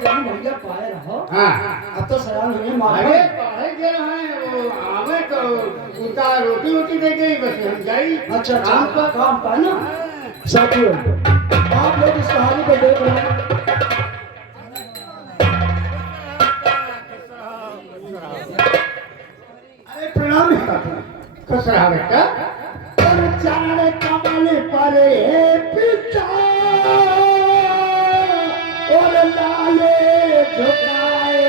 जान भैया पाए रहो। हाँ अब तो सलाम हुए माँ। अरे पढ़ाई दे रहा है वो हमें तो उनका रोटी रोटी दे गई बस हम जाई। अच्छा काम का काम पाना। साथियों आप लोग इस कहानी को देख रहे हैं। अरे प्रणाम है काका। खुश रहा बेटा। चारे कमल पर है पिता और लाले झुकाए।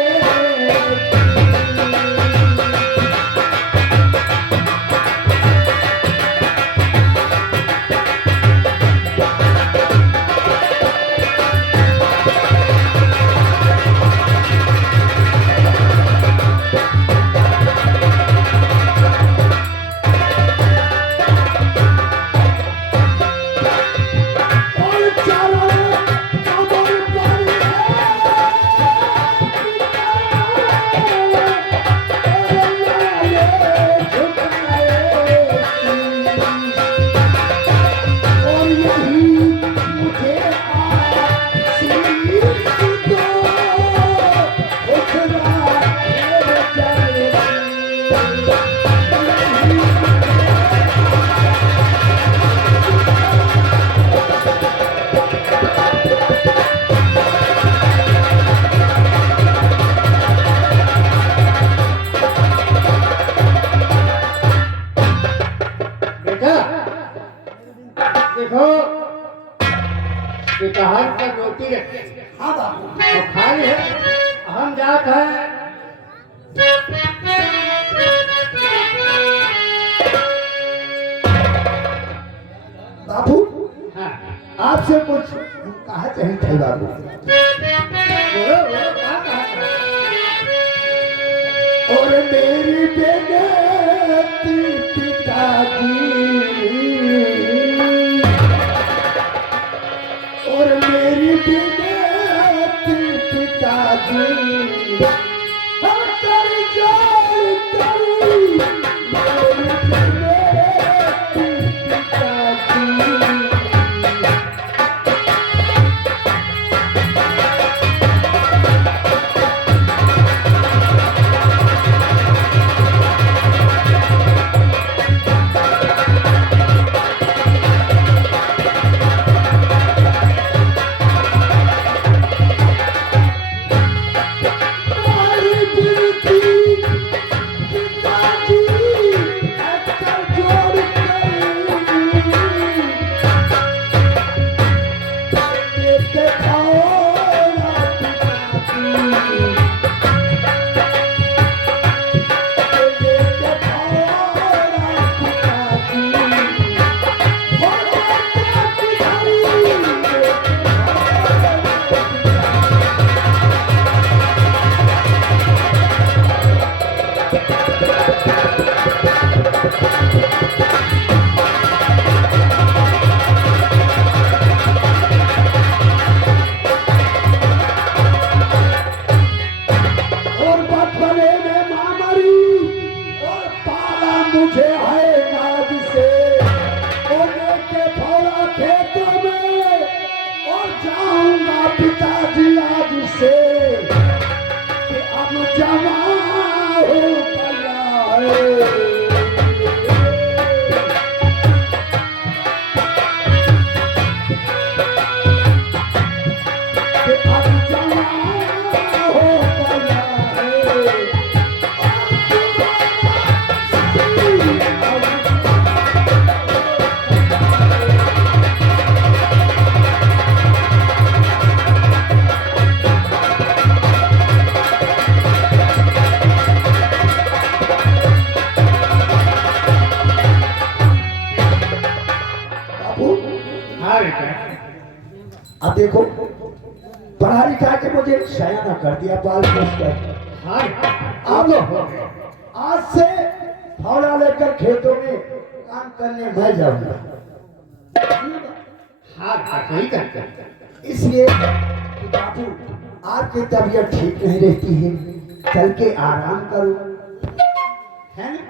देखो कहार का रोटी रखे। हाँ बाबू और खाई है हम जात है। बाबू हाँ आपसे कुछ कहा चाहिए थे बाबू। बोलो बोलो क्या कहा था? और मेरी बेनती पिताजी और मेरी बेनती पिताजी हम कर जोड़ करी मेरी बेनती पिताजी। मुझे है नाद से और लेके फौला खेतों में और जाऊंगा पिताजी आज से कि अब जवान हो गया है। कि अब जवान हो गया है। अब देखो पढ़ा लिखा के मुझे सयाना कर दिया बाल पोस कर। अब आज से फावड़ा लेकर खेतों में काम करने मैं जाऊंगा। सही करते। इसलिए बाबू आपकी तबीयत ठीक नहीं रहती है, चल के आराम करो है ना?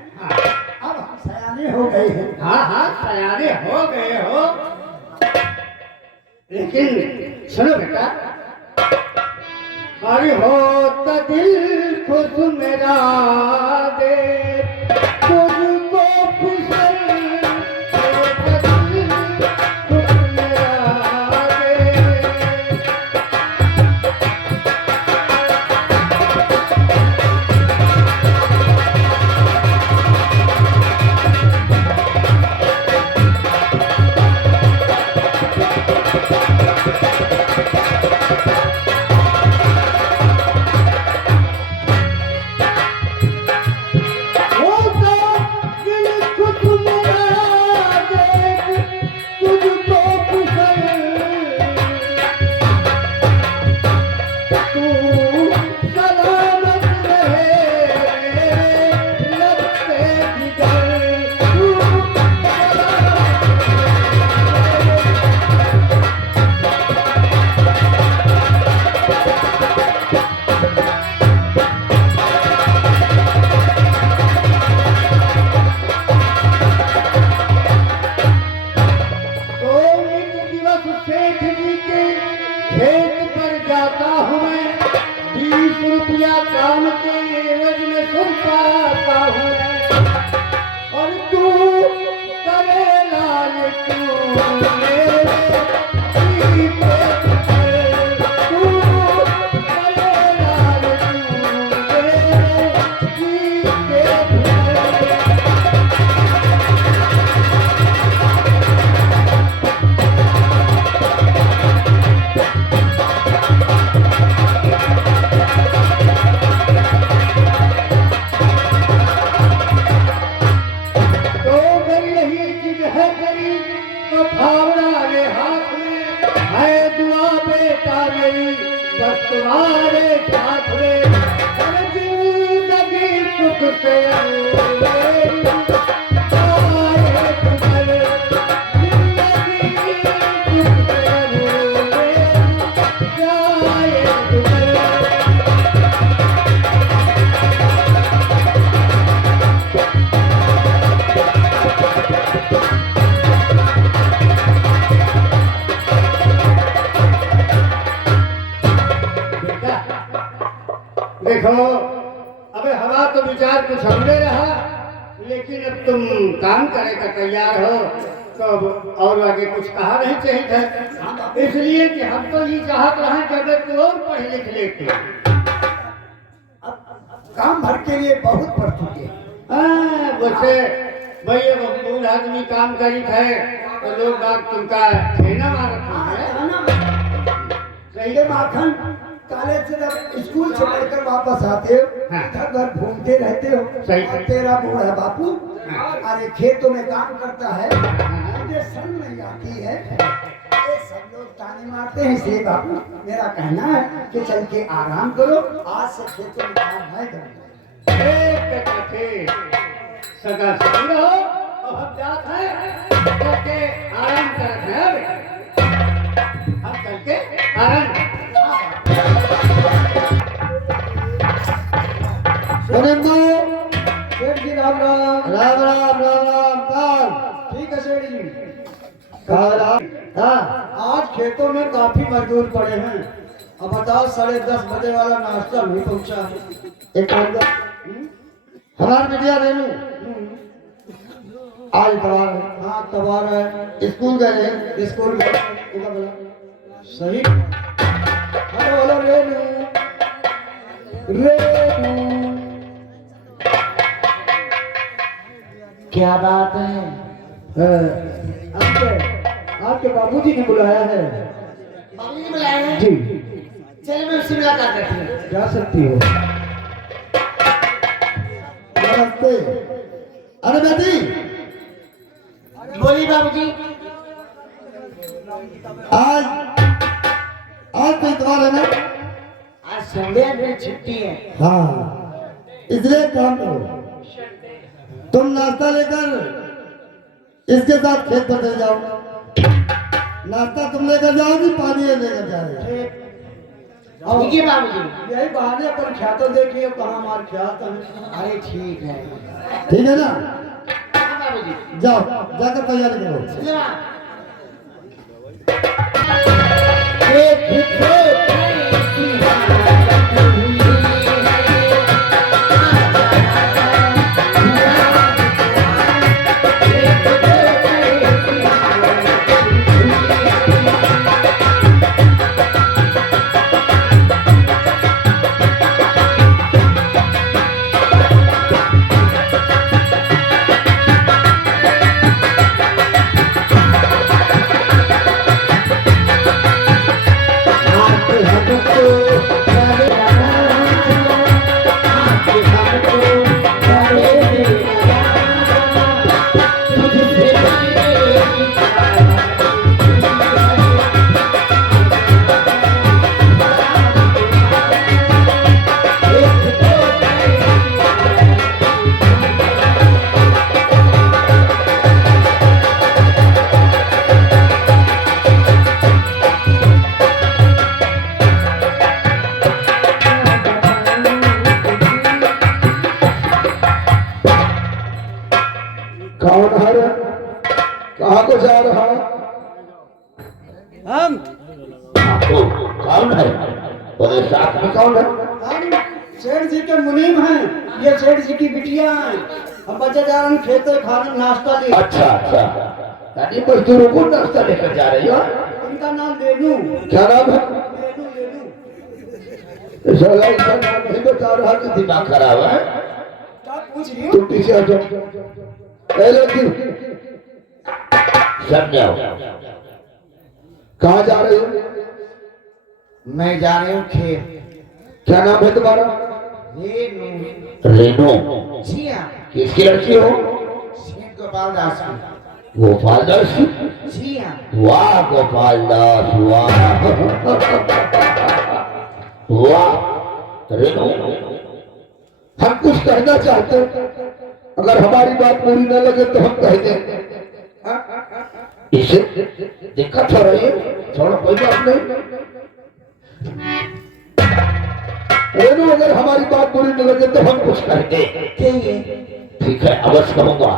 अब हम सयाने हो गए हैं। हाँ हाँ सयाने हो गए हो। लेकिन सुनो बेटा अरे हो तो दिल खुश मेरा दे तुझको फिसल हो तो दिल खुश मेरा दे रुपया काम के एवज में सुन पाता हूँ और तू करे लाल तू मेरे जी पे तू करे लाल तू मेरे जी पे बस तुम्हारे साथ में हर जिंदगी सुख से देखो अबे हवा तो विचार कुछ हमने रहा लेकिन अब तुम काम करे का तैयार हो तो अब और आगे कुछ कहा नहीं चाहिए था इसलिए कि हम तो ये चाहत रहे कि अगर तू और पढ़ लिख लेते काम भर के लिए बहुत पढ़ चुके वैसे भाई अब बूढ़ आदमी काम करी थे तो लोग बात तुमका खेना मारत है सही है माखन कॉलेज से जब स्कूल से पढ़कर वापस आते हो इधर उधर घूमते रहते हो सही और तेरा बूढ़ा बापू अरे खेतों में काम करता है मुझे समझ नहीं आती है ये सब लोग ताने मारते हैं इसलिए बापू मेरा कहना है कि चल के आराम करो आज से खेतों में काम है सगा सही रहो और हम जात हैं करके आराम करते हैं हम करके आराम सेठ जी राम राम राम राम राम राम काम ठीक है सेठ जी हाँ आज खेतों में काफी मजदूर पड़े हैं अब बताओ 10:30 बजे वाला नाश्ता नहीं पहुंचा एक काम कर हमार बिटिया रेनू आज तवार है हाँ तबार है स्कूल गए हैं स्कूल में सही हेलो हेलो रेनू रेनू क्या बात है आपके बाबूजी ने बुलाया है बाबूजी ने बुलाया है जी चलिए मैं उससे मुलाकात करती हूँ जा सकती हो नमस्ते अरे बेटी बोली बाबूजी आज तो इतवार है ना? आज संडे में छुट्टी है हाँ, इसलिए काम करो, तुम नाश्ता लेकर इसके साथ खेत पर चले जाओ। नाश्ता तुम लेकर जाओगी, पानी ये लेकर जाएगा। ठीक है बाबूजी। यही बहाने पर ख्यातो देखिए कहाँ मार ख्यात है। अरे ठीक है ठीक है ना? हाँ बाबूजी जाओ, जाकर तैयारी करो। एक कौन है रे? कहाँ को जा रहा? हम कौन है? और साथ में कौन है? हम सेठ जी के मुनीम हैं। ये सेठ जी की बिटिया हैं। हम बच्चे जा रहे हैं खेतों खाने नाश्ता ले। अच्छा अच्छा, यानी मजदूरों को नाश्ता लेकर जा रही हो? इनका नाम लेनू। क्या नाम है? लेनू लेनू। साला इसका नाम नहीं बता रहा कि दिमाग खराब है। क्या पूछ रही हो? तुम पीछे हटो। पहले दिन समझाओ, कहाँ जा रहे हो? मैं जा रही हूँ खेत। क्या नाम है तुम्हारा? लेनू। रेनू। जी हाँ। किसकी लड़की हो? सेठ गोपाल दास की। गोपाल दास की? जी हाँ। वाह गोपाल दास, वाह वाह। रेनू, हम कुछ कहना चाहते हैं, अगर हमारी बात बुरी न लगे तो हम कह दें। इसे दिक्कत हो रही है, छोड़ो कोई बात नहीं। रेनू, अगर हमारी बात बुरी न लगे तो हम कुछ कह दें। ठीक है, अवश्य कहूंगा,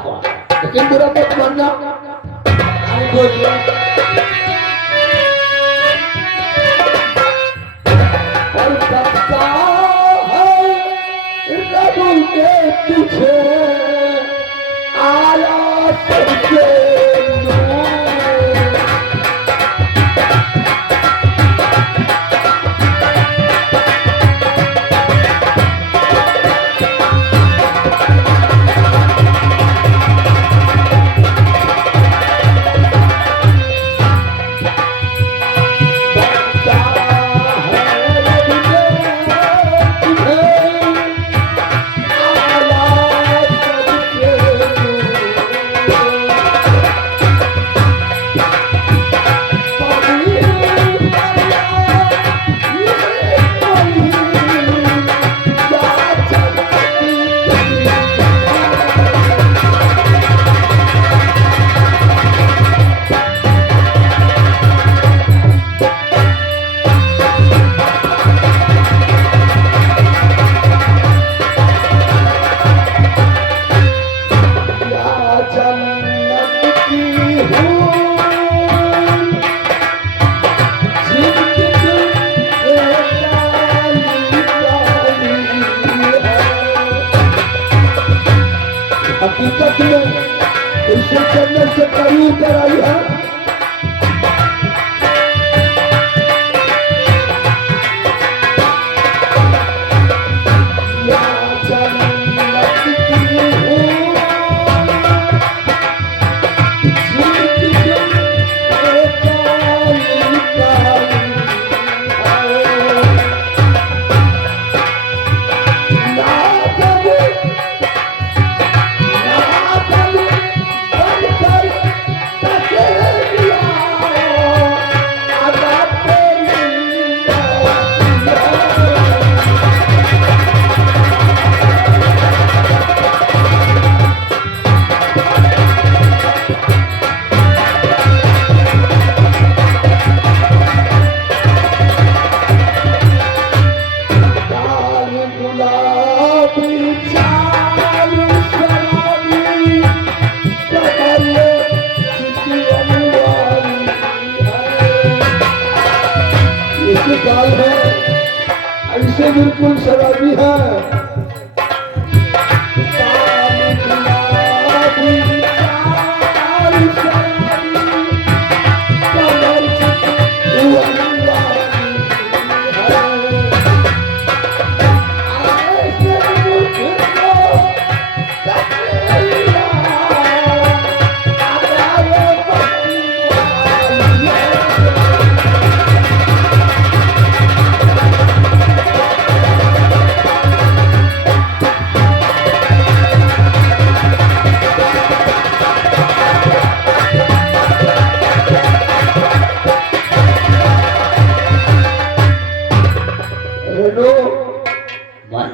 लेकिन बुरा मत मानना। अरे बोलिए। और सबका है रघु के पीछे आया सबके नूर। हकीकत में इसे चलने से करीब कराई है। या जन्नत की हूर, जिंदगी में काली काली है। ना कभी गाल है, ऐसे बिल्कुल शराबी है।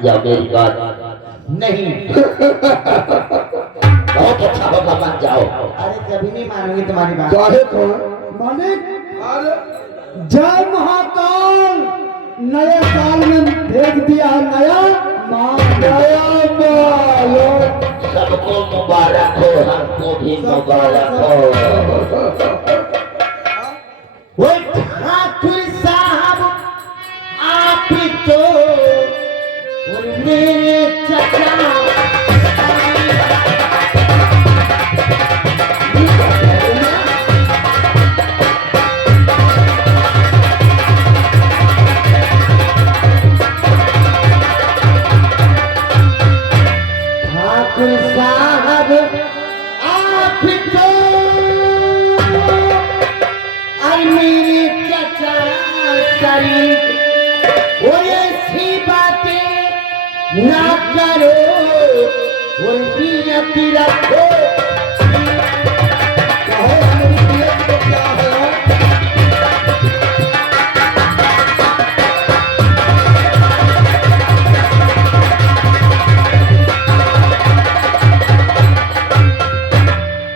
मान जाओ मेरी बात। नहीं, बहुत अच्छा होगा मान जाओ। अरे कभी नहीं मानूंगी तुम्हारी बात। काहे कौन मालिक जय महाकाल, नए साल में भेज दिया नया माल। नया माल सबको मुबारक हो, हमको भी मुबारक हो। वो ठाकुर साहब आप तो और मेरे चचा ठाकुर साहब आप तो और मेरे चचा शरीफ वो ऐसी बातें ना करो और नियत रखो। काहे हमारी नियत में क्या है?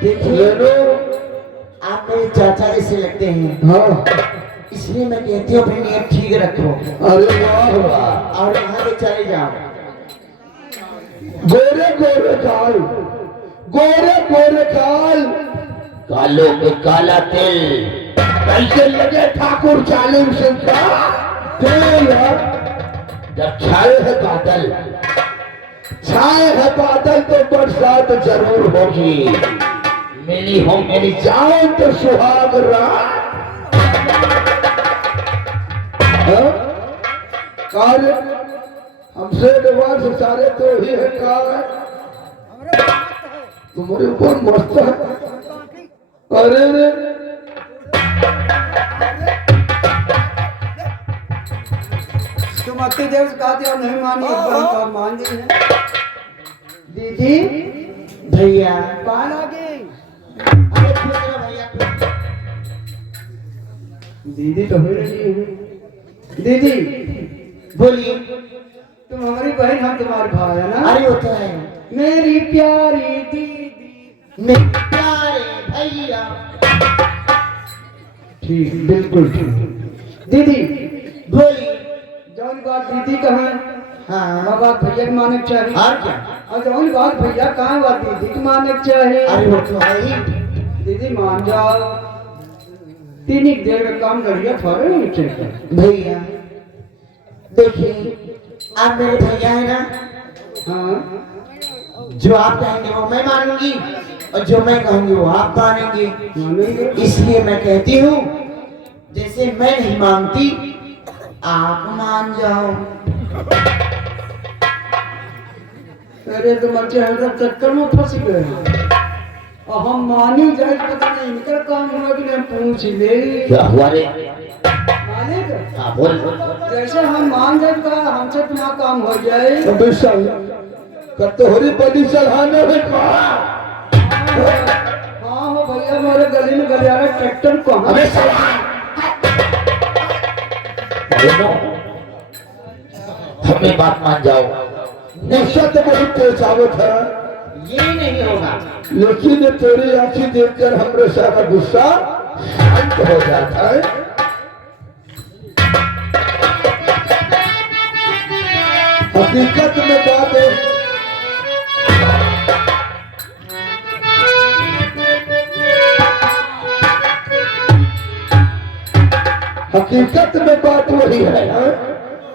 देखिए आप मेरे चाचा जैसे लगते हैं, हाँ, इसलिए मैं कहती हूँ अपनी नियत ठीक रखो अरे वाह वाह, और यहाँ से चले जाओ। गोरे गोरे काल, गोरे गोरे काल, कालों में काला तिल, कैसे लगे ठाकुर चालीम सिंह का तेल? जब छाए है बादल, छाए है बादल तो बरसात जरूर होगी। मिली हो मेरी जाओ तो सुहाग रात। हाँ? कार्य हमसे एडवांस सारे तो ही है कार्य, तुम्हारे ऊपर मस्त है। अरे रे तुम अति देर से कहते हो नहीं मानी, एक बार तो मान दी है। दीदी भैया कहाँ लगे? अरे खुद रहो भैया खुद। दीदी तो हो रही है। दीदी बोलिए। तुम हमारी बहन, हम तुम्हारे भाई है ना? अरे वो तो है मेरी प्यारी दीदी। मेरे प्यारे भैया। ठीक, बिल्कुल ठीक। दीदी बोलिए। जौन बात दीदी कहा हाँ वह बात भैया के माने के चाहिए। और क्या? और जौन बात भैया कहा वह दीदी के माने के चाहिए। अरे वो तो है ही। दीदी मान जाओ, तीन एक देर का काम करिए, थोड़े नहीं चाहिए। भैया देखिए, आप मेरे भैया है ना, हाँ जो आप कहेंगे वो मैं मानूंगी और जो मैं कहूंगी वो आप मानेंगे। मानेंगे। इसलिए मैं कहती हूँ जैसे मैं नहीं मानती आप मान जाओ। अरे तुम अच्छे हजरत चक्कर में फंस गए और हम मानी जाए, पता नहीं इनका काम हुआ कि नहीं, पूछ ले क्या हुआ रे? मालिक। हाँ बोल। जैसे हम मान जाए का हमसे तुम्हारा काम हो जाए। कतोहरी बड़ी चढ़ाने में कहा। हाँ हो भैया, मेरे गली में गलियारा ट्रैक्टर को अबे साला! हमें बात मान जाओ। गुस्सा तो बहुत तेज आवत है, ये नहीं होगा। लेकिन तेरी आंखें देखकर हमरे सारा गुस्सा शांत हो जाता है। हकीकत में बात है, हकीकत में बात वही है ना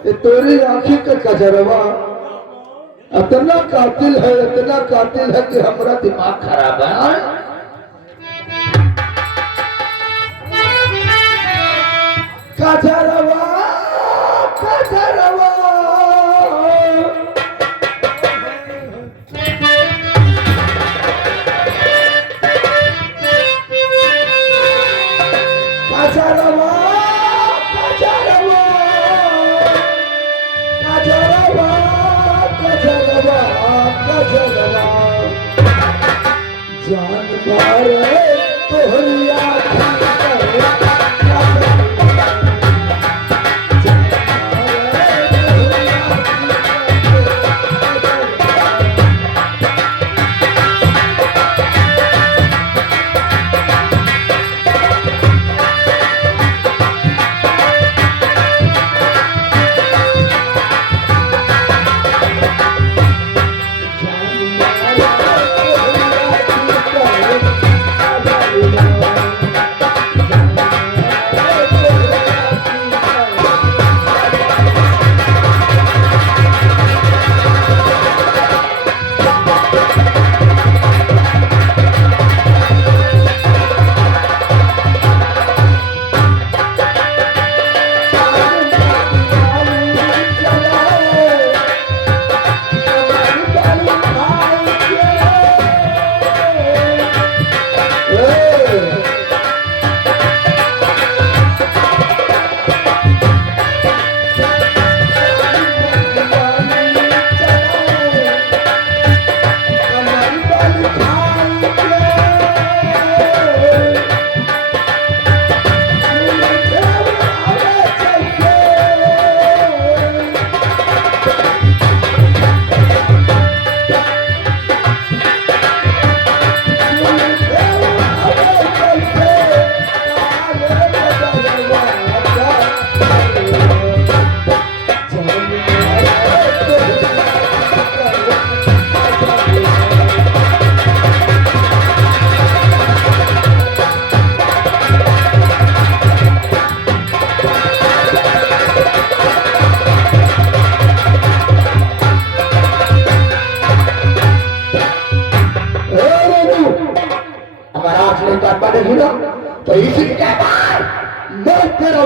कि तेरी आंखी का कजरवा इतना कातिल है, इतना कातिल है कि हमारा दिमाग खराब है। कजरवा कजरवा कजरवा कजरवा कजरवा कजरवा कजरवा जान मारे तोहरी आँखी पर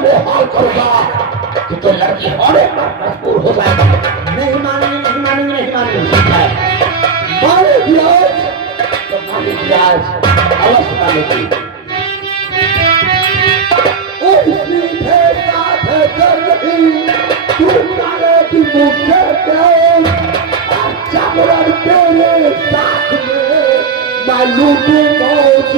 वो हाल करूंगा कि तो लड़की होने पर मजबूर हो जाएगा। नहीं मानेंगे, नहीं मानेंगे, नहीं मानेंगे। माने ब्याज तो माने ब्याज अवश्य मानेगी। सीधे साथ कर रही तू माने की मुझे प्यार चामड़न तेरे साथ में मैं लूटू मौज।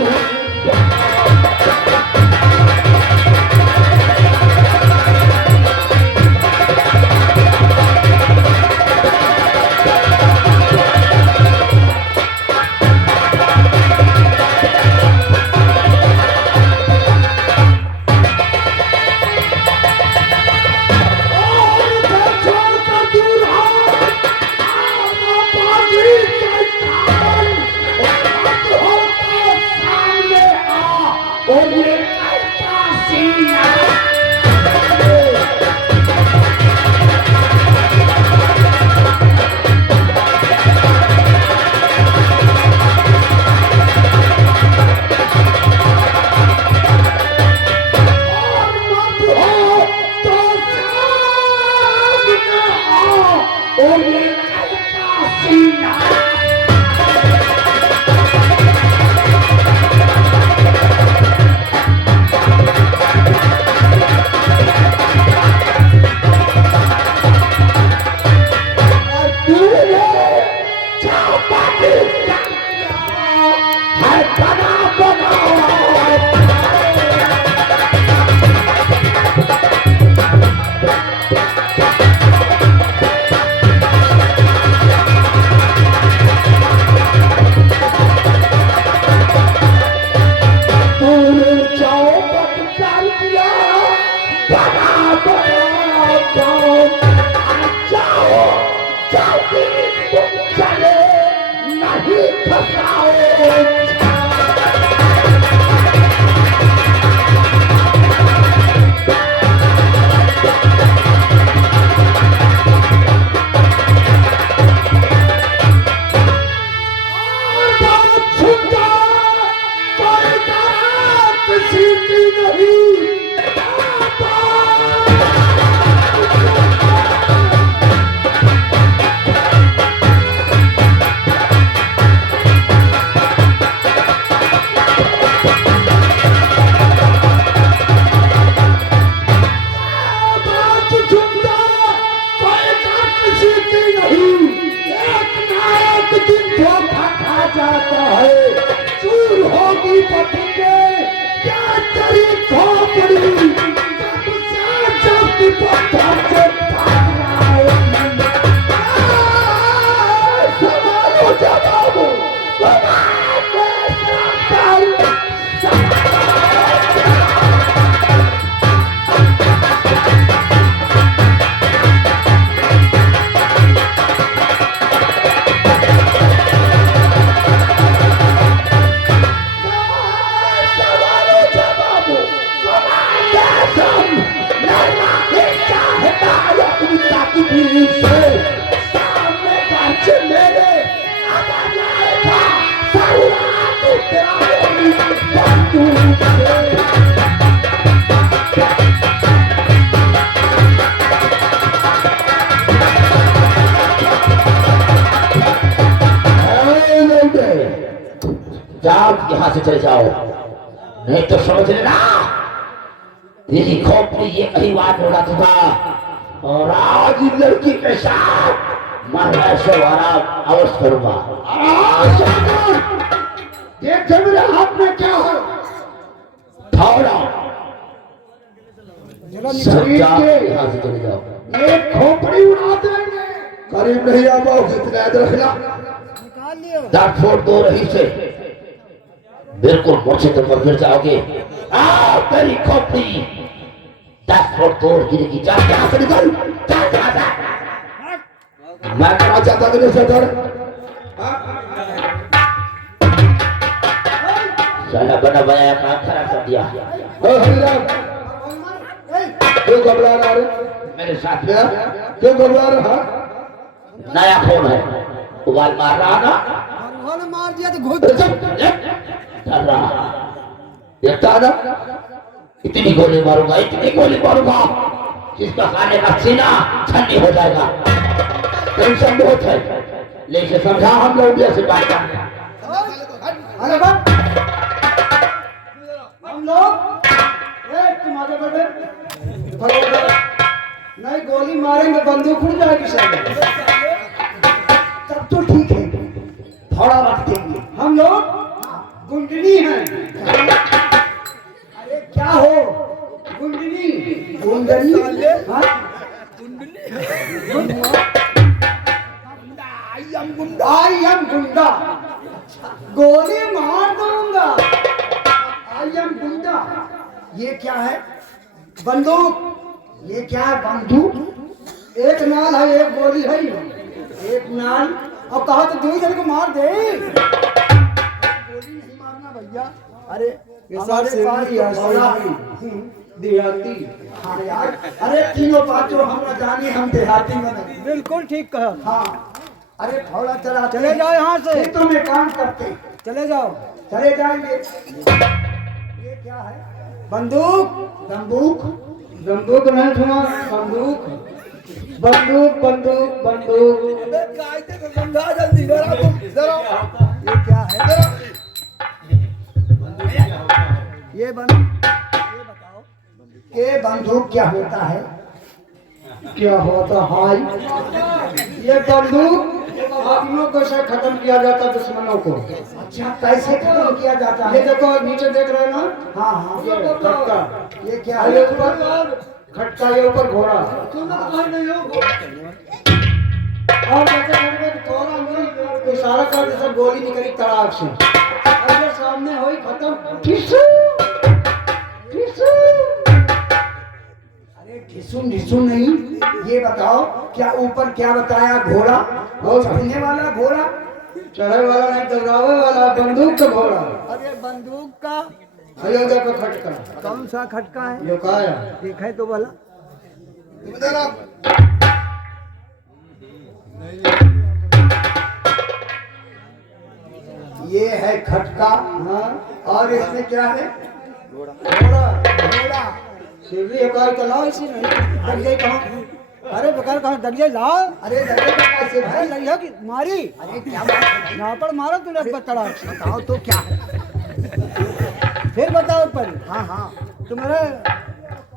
जाओ यहाँ से चले जाओ, नहीं तो समझ लेना तेरी खोपड़ी ये कहीं बात होना था और आज इस लड़की के साथ मैं ऐसे आराम अवश्य करूंगा। देख मेरे हाथ में क्या है? थोड़ा शरीर के यहाँ से चले जाओ, एक खोपड़ी उड़ा देंगे। करीब नहीं आ पाओगे, इतना याद रखना। दांत फोड़ दो रही से बिल्कुल मुझसे तुम पर गिर जाओगे। तेरी खोपड़ी 10 फुट दूर गिरेगी। जा यहाँ से निकल, जा। मैं करना चाहता था सदर साला बना बनाया काम खराब कर दिया। क्यों घबरा रहा है? मेरे साथ में क्यों घबरा रहा? नया फोन है, उबाल मार रहा ना, मार दिया तो घुस डर रहा देखता ना इतनी गोली मारूंगा, इतनी गोली मारूंगा जिसका खाने का सीना ठंडी हो जाएगा। टेंशन बहुत है, लेकिन समझा हम लोग जैसे बात करते हैं। अरे बात हम लोग तुम आगे बढ़े नहीं, गोली मारेंगे बंदूक उड़ जाएगी शायद। तब तो ठीक है, थोड़ा रख देंगे। हम लोग गुंडनी हैं। अरे क्या हो? गुंडनी गुंडनी? हाँ? आई एम गुंडा, गोली मार दूंगा। आई एम गुंडा। ये क्या है? बंदूक, ये क्या है? बंदूक? एक नाल है, एक गोली है। एक नाल? अब कहा तो दो जन को मार दे। गोली नहीं मारना भैया। अरे हमारे पास तो भोला है। देहाती। हाँ यार, अरे तीनों बातों हम न जाने, हम देहाती में नहीं। बिल्कुल ठीक कहा। हाँ, अरे थोड़ा चला चले जाओ यहाँ से। खेतों में काम करते, चले जाओ। चले जाएंगे। ये क्या है? बंदूक। बंदूक? बंदूक नहीं सुना, बंदूक बंदूक बंदूक बंदूक। समझा जल्दी जरा तुम, जरा। ये क्या है? ये बताओ, ये बंदूक क्या होता है? क्या होता है? ये बंदूक हाकिमों को से खत्म किया जाता, दुश्मनों को। अच्छा, कैसे खत्म किया जाता ये है? देखो नीचे देख रहे हैं ना, हाँ हाँ, ये खटका, ये क्या ये है? ऊपर खटका, ये ऊपर घोड़ा। और जैसे खटके थोड़ा नहीं इशारा कर जैसे गोली निकली तड़ाक से, और ये सामने हुई खत्म। ठिसू ठिसू। अरे ठिसुम ढिसुम नहीं, ये बताओ क्या ऊपर क्या बताया? घोड़ा? वो चढ़ने वाला घोड़ा? चढ़े वाला नहीं, दौड़ावे वाला, बंदूक का घोड़ा। अरे बंदूक का अयोध्या का खटका। कौन सा खटका है? यो काया देखा है तो भला। ये है खटका। हाँ, और इसमें क्या है? घोड़ा। घोड़ा। सीधी एकाई तो लाओ, इसी नहीं दग गई कहाँ? अरे बकर कहाँ दंगे लाओ। अरे दगे का कैसे अरे भाई? लइया की मारी, अरे क्या बात है? यहाँ पर मारो तूने बतड़ा। बताओ तो क्या है? फिर बताओ पर हाँ हाँ, तुम्हारे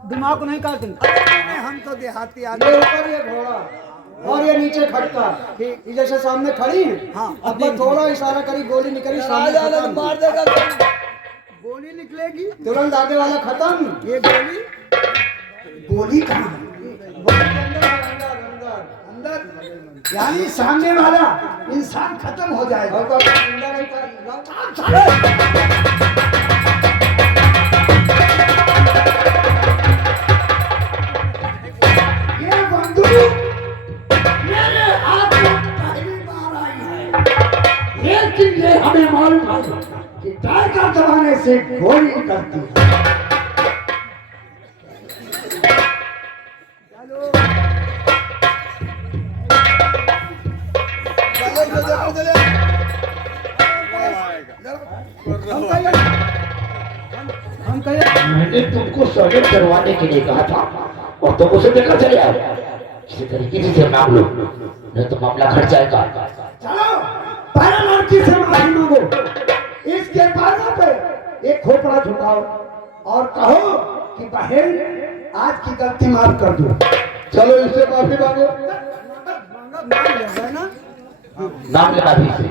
दिमाग को नहीं काटते। अरे नहीं, हम तो देहाती ये आदमी। ऊपर ये घोड़ा और ये नीचे खटका, ये जैसे सामने खड़ी है। हाँ। अब बस थोड़ा इशारा करी, गोली निकली, सामने खत्म। मार देगा। गोली निकलेगी? तुरंत आगे वाला खत्म। ये गोली? गोली कहाँ है? गोली अंदर है, अंदर अंदर। अंदर? यानी सामने वाला इंसान खत्म हो जाएगा। और कोई अंदर नहीं था। ये बंदूक मेरे हाथ में पहली बार आई है, लेकिन ये हमें मालूम है कि टाइगर दबाने से गोली निकलती है। हम कहे मैंने तुमको स्वागत करवाने के लिए कहा था और तुम उसे लेकर चले आओ। किसी तरीके से नाम लो, नहीं तो मामला घट जाएगा। चलो पहले लड़की से माफी मांगो, इसके बालों पे एक खोपड़ा झुकाओ और कहो कि बहन आज की गलती माफ कर दो। चलो इससे माफी मांगो। नाम लेना भी इसे।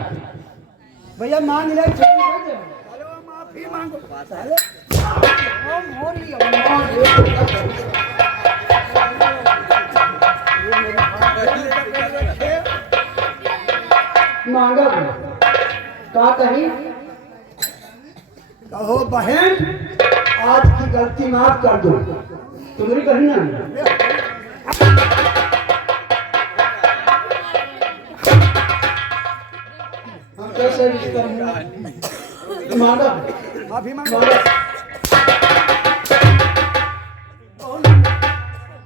भैया मांग ले। चलो माफी मांगो। मांगा का कहीं कहो बहन आज की गलती माफ कर दो। तुम्हारी कहीं ना हम कैसे रिश्ता मांगा माफी मांगो।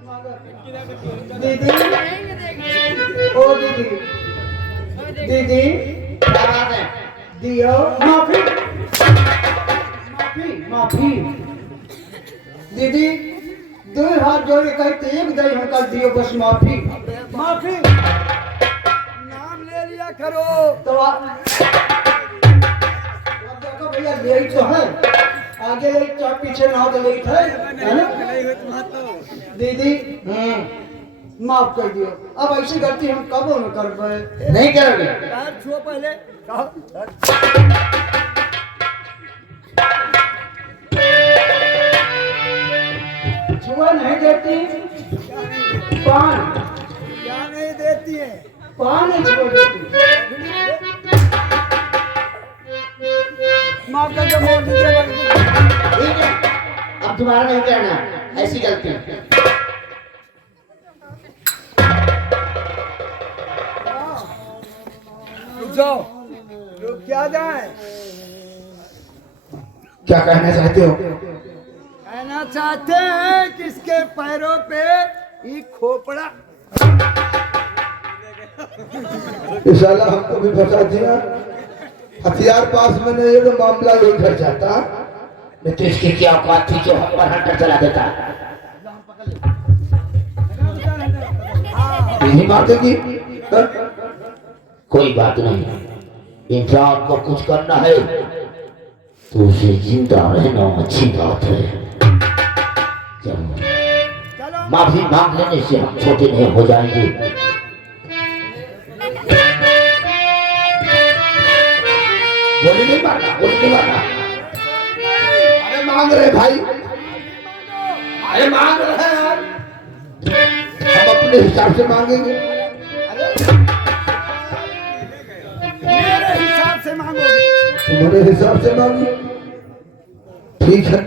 मांगा दीदी, ओ दीदी, दीदी क्या बात है? दियो माफी, माफी माफी। दीदी दो हाथ जोड़ के कहते एक दई हम कर दियो बस माफी माफी नाम ले लिया करो। तो अब देखो भैया ले तो है आगे ले तो पीछे ना तो ले है ना दीदी माफ कर दियो अब ऐसी गलती हम कब न कर पाए नहीं करोगे पैर छुओ पहले। कहो। छुआ नहीं देती पान क्या नहीं देती है? पान नहीं छुआ देती माफ कर दो, मोड़ दीजिए। ठीक है अब दोबारा नहीं करना ऐसी गलती रुक जाओ, रुक क्या जाए? क्या कहना चाहते हो? कहना चाहते हैं किसके पैरों पे ये खोपड़ा। इंशाल्लाह हमको भी फंसा दिया। हथियार पास में नहीं है तो मामला यही घर जाता। मैं तो इसकी क्या औकात थी जो हम पर हंटर चला देता। यही मार देगी। कोई बात नहीं, इंसान को कुछ करना है तो उसे जिंदा रहना अच्छी बात है। चलो माफी मांग लेने से हम छोटे नहीं हो जाएंगे। गोली नहीं मारना, गोली नहीं मारना। अरे मांग रहे भाई, अरे मांग रहे हैं यार। हम अपने हिसाब से मांगेंगे। मेरे हिसाब से मांगोगे। तुम्हारे हिसाब से मांगे, ठीक है।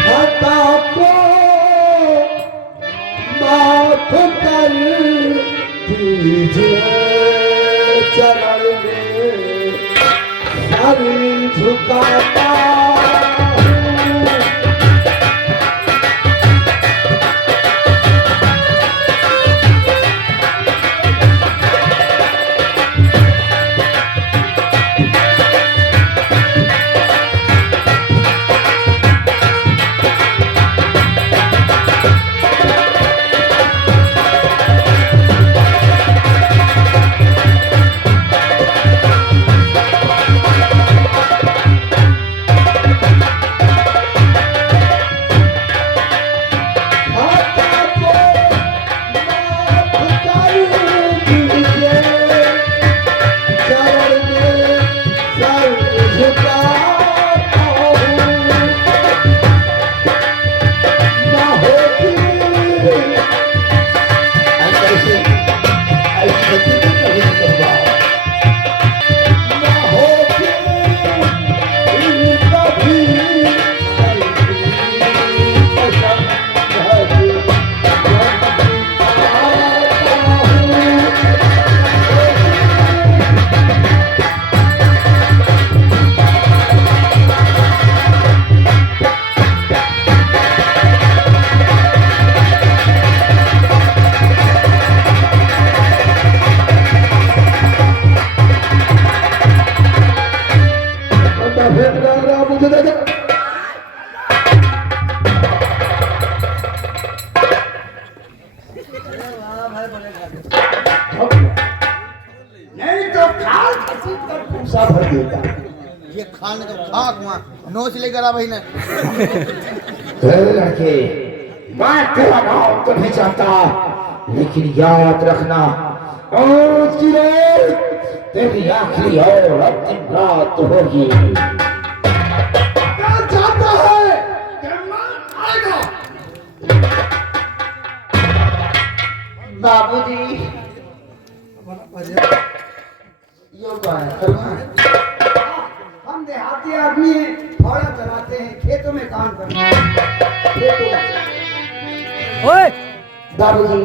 खता को माफ कर दीजिए, चरण में सर झुकाता हूँ। नहीं तो खाल खसी कर पूसा भर देता। ये खाने तो खाक वहाँ नोच लेकर आ भाई ने लड़के, मैं तेरा नाम तो नहीं चाहता, लेकिन याद रखना आज की रात तेरी आखिरी और अंतिम रात होगी। क्या चाहता है? आएगा। बाबूजी यो हम देहाती आदमी हैं फावड़ा चलाते हैं खेतों में काम करते हैं खेतों में। ओए, बाबूजी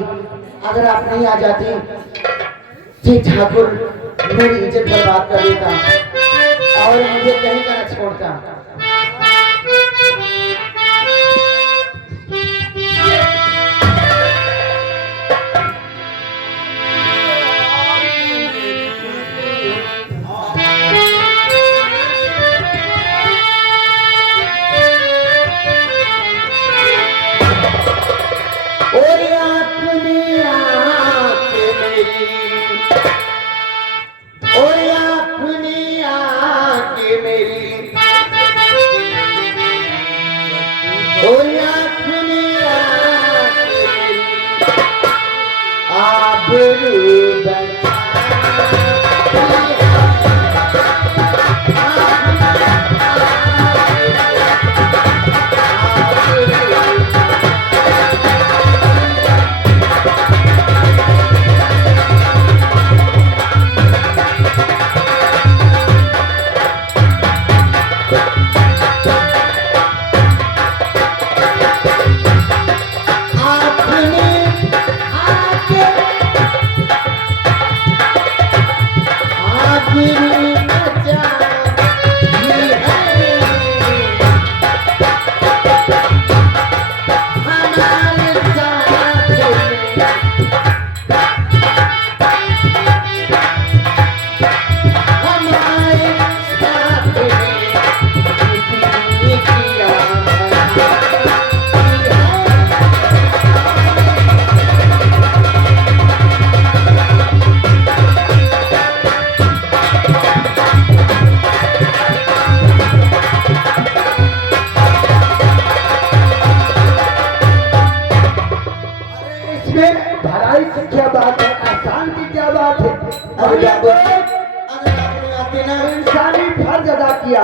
अगर आप नहीं आ जाते ये ठाकुर मेरी इज्जत बर्बाद कर देता और मुझे कहीं का न छोड़ता।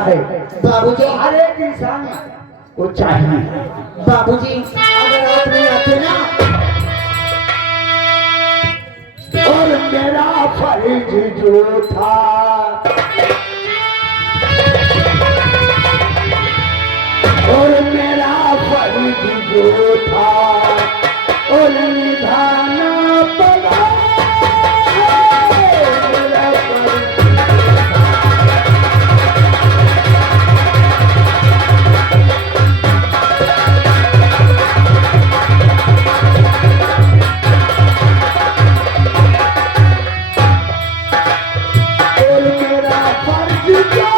है बाबूजी हर एक इंसान को चाहिए। बाबूजी अगर आप नहीं आते ना और मेरा फर्ज जो था और मेरा फर्ज जो था और निभाना पड़ा मेरा फर्ज। और मेरा फर्ज जो था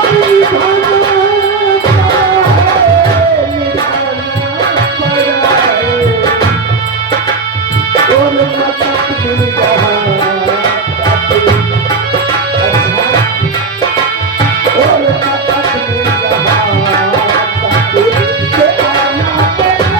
और निभाना पड़ा है और मदद मिल रहा और मदद मिल रहा के आना पड़ा।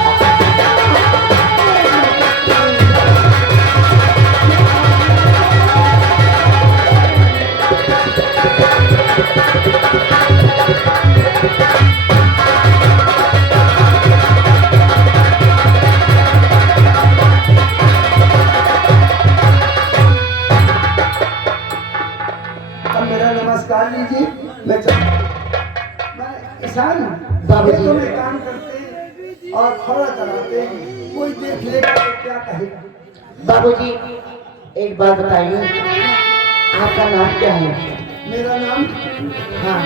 अब मेरा नमस्कार लीजिए। मैं किसान बाबूजी। खेतों में काम करते हैं और फौरा चलाते हैं, कोई देख लेगा तो क्या कहेगा। बाबूजी एक बात बताइए आपका नाम क्या है? मेरा नाम हाँ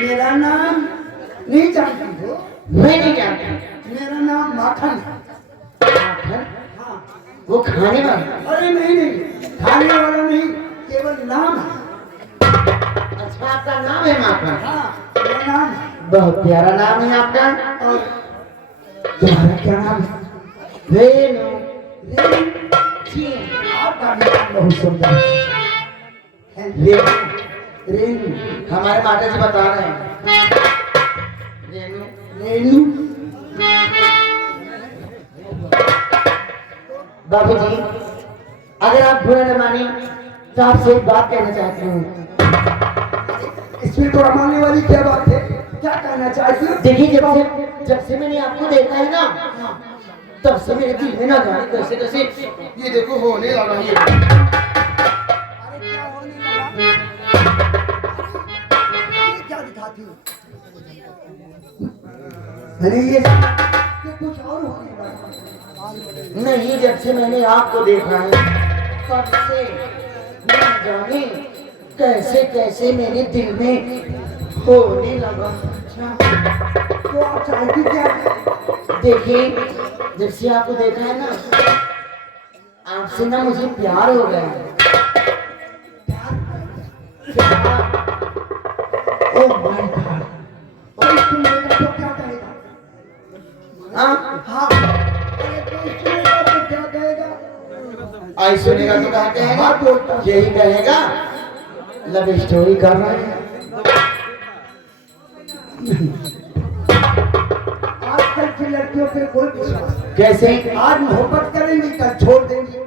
मेरा नाम नहीं जानती हो? मैं नहीं जानती। मेरा नाम माखन है। माखन? हाँ। वो खाने वाला? अरे नहीं, खाने वाला नहीं, केवल नाम है। अच्छा आपका नाम है माखन? हाँ, मेरा नाम है। बहुत प्यारा नाम है आपका। और तुम्हारा क्या नाम है? रेणु। रेणु। जी आपका भी नाम बहुत सुंदर है। रेणु। रेणु। हमारे माता जी बता रहे हैं रेणु। रेणु। बाबूजी अगर आप बुरा न माने तो आपसे एक बात कहना चाहती हूँ। इसमें तो मानने वाली क्या बात है? क्या कहना चाहती हो? देखिए जब से मैंने आपको देखा है ना तब से मेरे दिल में ना जाने कैसे कैसे ये देखो होने लगा ये। अरे क्या होने लगा? ये क्या दिखाती हो? अरे ये कुछ और होने लगा। नहीं जब से मैंने आपको देखा है तब से ना जाने कैसे कैसे मेरे दिल में होने लगा। तो आप चाहती क्या है? देखिए जब से आपको देखा है ना आपसे ना मुझे प्यार हो गया है। प्यार। Oh my God. और सुनेगा तो क्या कहेगा? हाँ हाँ। अरे कोई सुनेगा तो क्या कहेगा? आई सुनेगा तो क्या कहेगा? हाँ, बोलता। यही कहेगा लव स्टोरी कर रहे हैं। आजकल की लड़कियों पे कोई विश्वास नहीं। कैसे? आज मोहब्बत करेंगी कल छोड़ देंगी।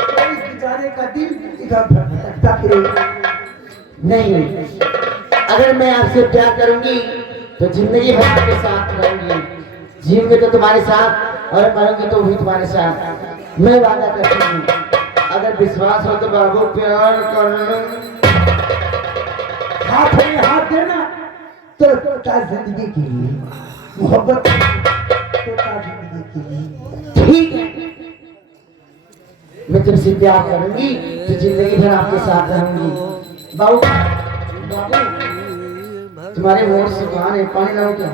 कोई बेचारे का दिल इधर भटकता फिरेगा। नहीं अगर मैं आपसे प्यार करूंगी तो जिंदगी भर आपके साथ रहूंगी। जीऊंगी तो तुम्हारे साथ और मरूंगी तो भी तुम्हारे साथ। मैं वादा करती हूँ अगर विश्वास हो तो बाबू प्यार कर लो। हाथ में हाथ देना तो क्या जिंदगी के लिए, मोहब्बत तो क्या जिंदगी के लिए। ठीक है मैं तुमसे प्यार करूंगी तो जिंदगी भर आपके साथ रहूंगी। बाबू बाबू तुम्हारे मोर से कहां है पानी लाओ क्या?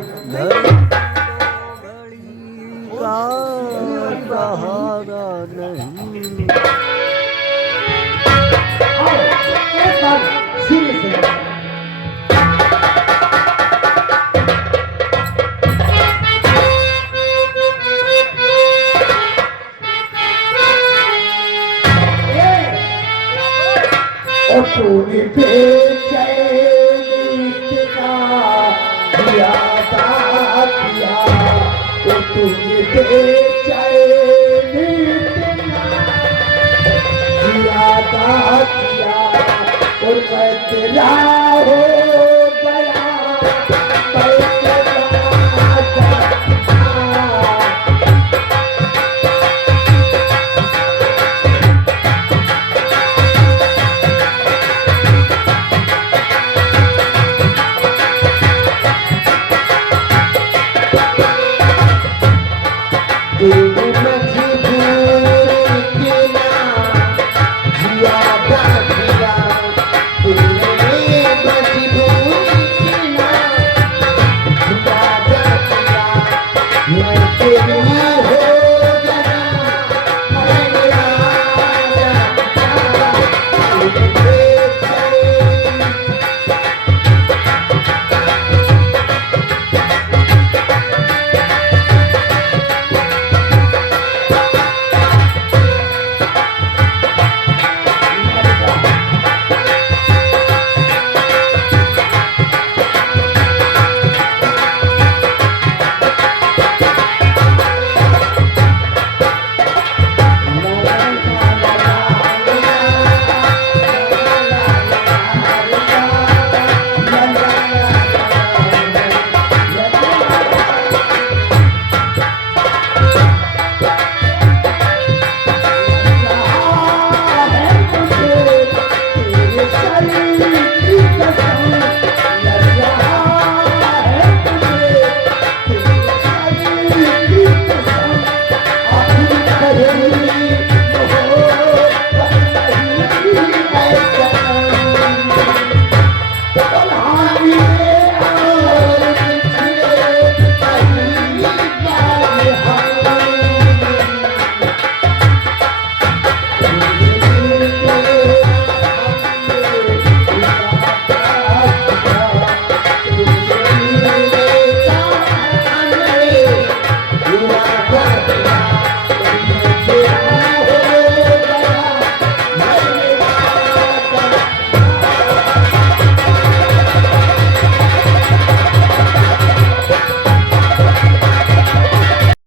आओ, एक बार सीरियस है। ओ तूने बेचैनी का किया था किया, तो तूने बेचैनी जियादा किया और मैं तेरा हो